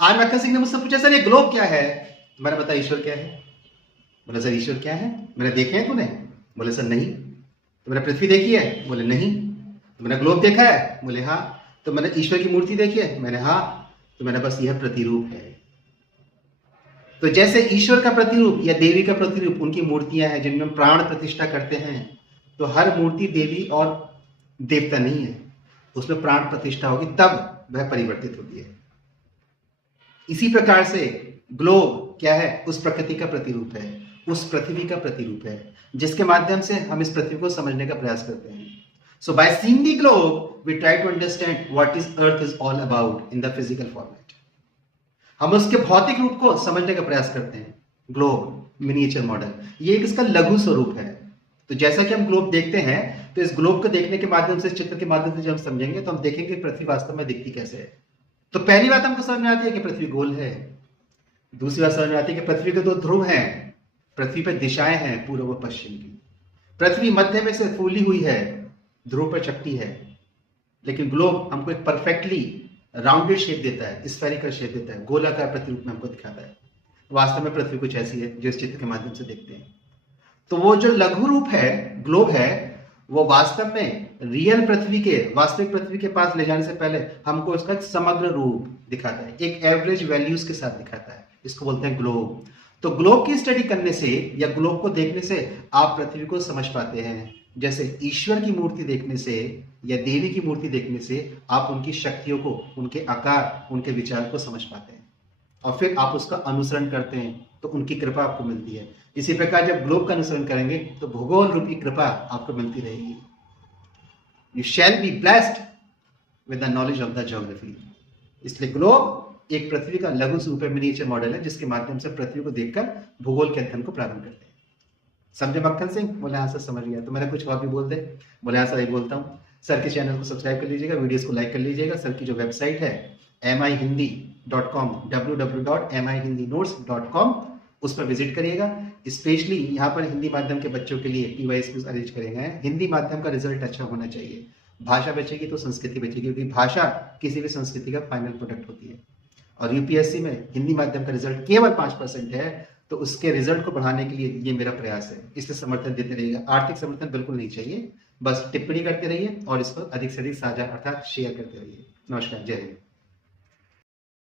आज मक्खन सिंह ने मुझसे पूछा सर ये ग्लोब क्या है, तो मैंने बताया ईश्वर क्या है। बोले सर ईश्वर क्या है, मैंने देखे हैं तूने, बोले सर नहीं। तो मैंने पृथ्वी देखी है, बोले नहीं। तो मैंने ग्लोब देखा है, बोले हाँ। तो मैंने ईश्वर की मूर्ति देखी है, मैंने हाँ। तो मैंने बस यह प्रतिरूप है। तो जैसे ईश्वर का प्रतिरूप या देवी का प्रतिरूप उनकी मूर्तियां हैं जिनमें प्राण प्रतिष्ठा करते हैं, तो हर मूर्ति देवी और देवता नहीं है, उसमें प्राण प्रतिष्ठा होगी तब वह परिवर्तित होती है। इसी प्रकार से ग्लोब क्या है, उस प्रकृति का प्रतिरूप है, उस पृथ्वी का प्रतिरूप है जिसके माध्यम से हम इस पृथ्वी को समझने का प्रयास करते हैं। So by seeing the globe we try to understand what is earth is all about in the physical format. हम उसके भौतिक रूप को समझने का प्रयास करते हैं। ग्लोब मिनिएचर मॉडल ये एक इसका लघु स्वरूप है। तो जैसा कि हम ग्लोब देखते हैं, तो इस ग्लोब को देखने के माध्यम से, चित्र के माध्यम से जब हम समझेंगे तो हम देखेंगे पृथ्वी वास्तव में दिखती कैसे है। तो पहली बात हमको समझ में आती है कि पृथ्वी गोल है। दूसरी बात समझ में आती है कि पृथ्वी के दो ध्रुव हैं, पृथ्वी पर दिशाएं हैं पूर्व व पश्चिम की। पृथ्वी मध्य में से फूली हुई है, ध्रुव पर चपटी है, लेकिन ग्लोब हमको एक परफेक्टली राउंडेड शेप देता है, स्फेरिकल शेप देता है, गोलाकार प्रतिरूप में हमको दिखाता है। वास्तव में पृथ्वी कुछ ऐसी है जो इस चित्र के माध्यम से देखते हैं। तो वो जो लघु रूप है, ग्लोब है, वो वास्तव में रियल पृथ्वी के, वास्तविक पृथ्वी के पास ले जाने से पहले हमको उसका एक समग्र रूप दिखाता है, एक एवरेज वैल्यूज के साथ दिखाता है। इसको बोलते हैं ग्लोब। तो ग्लोब की स्टडी करने से या ग्लोब को देखने से आप पृथ्वी को समझ पाते हैं। जैसे ईश्वर की मूर्ति देखने से या देवी की मूर्ति देखने से आप उनकी शक्तियों को, उनके आकार, उनके विचार को समझ पाते हैं और फिर आप उसका अनुसरण करते हैं तो उनकी कृपा आपको मिलती है। इसी प्रकार जब ग्लोब का अनुसरण करेंगे तो भूगोल रूपी कृपा आपको मिलती रहेगी। You shall be blessed with the knowledge of the geography. इसलिए ग्लोब एक पृथ्वी का लघु स्वरूप मिनिएचर मॉडल है जिसके माध्यम से पृथ्वी को देखकर भूगोल के अध्ययन को प्रारंभ करते हैं। समझे मक्खन सिंह? बोले हाँ सर समझ गया। तो मैंने कुछ और भी बोल दे? बोले हाँ सर, बोलता हूँ। सर के चैनल को सब्सक्राइब कर लीजिएगा, वीडियोस को लाइक कर लीजिएगा। सर की जो वेबसाइट है mihindi.com, www.mihindinotes.com, उस पर विजिट करिएगा। स्पेशली यहाँ पर हिंदी माध्यम के बच्चों के लिए PYQs अरेंज करे गए हैं। हिंदी माध्यम का रिजल्ट अच्छा होना चाहिए। भाषा बचेगी तो संस्कृति बचेगी, क्योंकि भाषा किसी भी संस्कृति का फाइनल प्रोडक्ट होती है। और यूपीएससी में हिंदी माध्यम का रिजल्ट केवल 5% है, तो उसके रिजल्ट को बढ़ाने के लिए ये मेरा प्रयास है। इसलिए समर्थन देते रहिएगा। आर्थिक समर्थन बिल्कुल नहीं चाहिए, बस टिप्पणी करते रहिए और इसको अधिक से अधिक साझा अर्थात शेयर करते रहिए। नमस्कार, जय हिंद।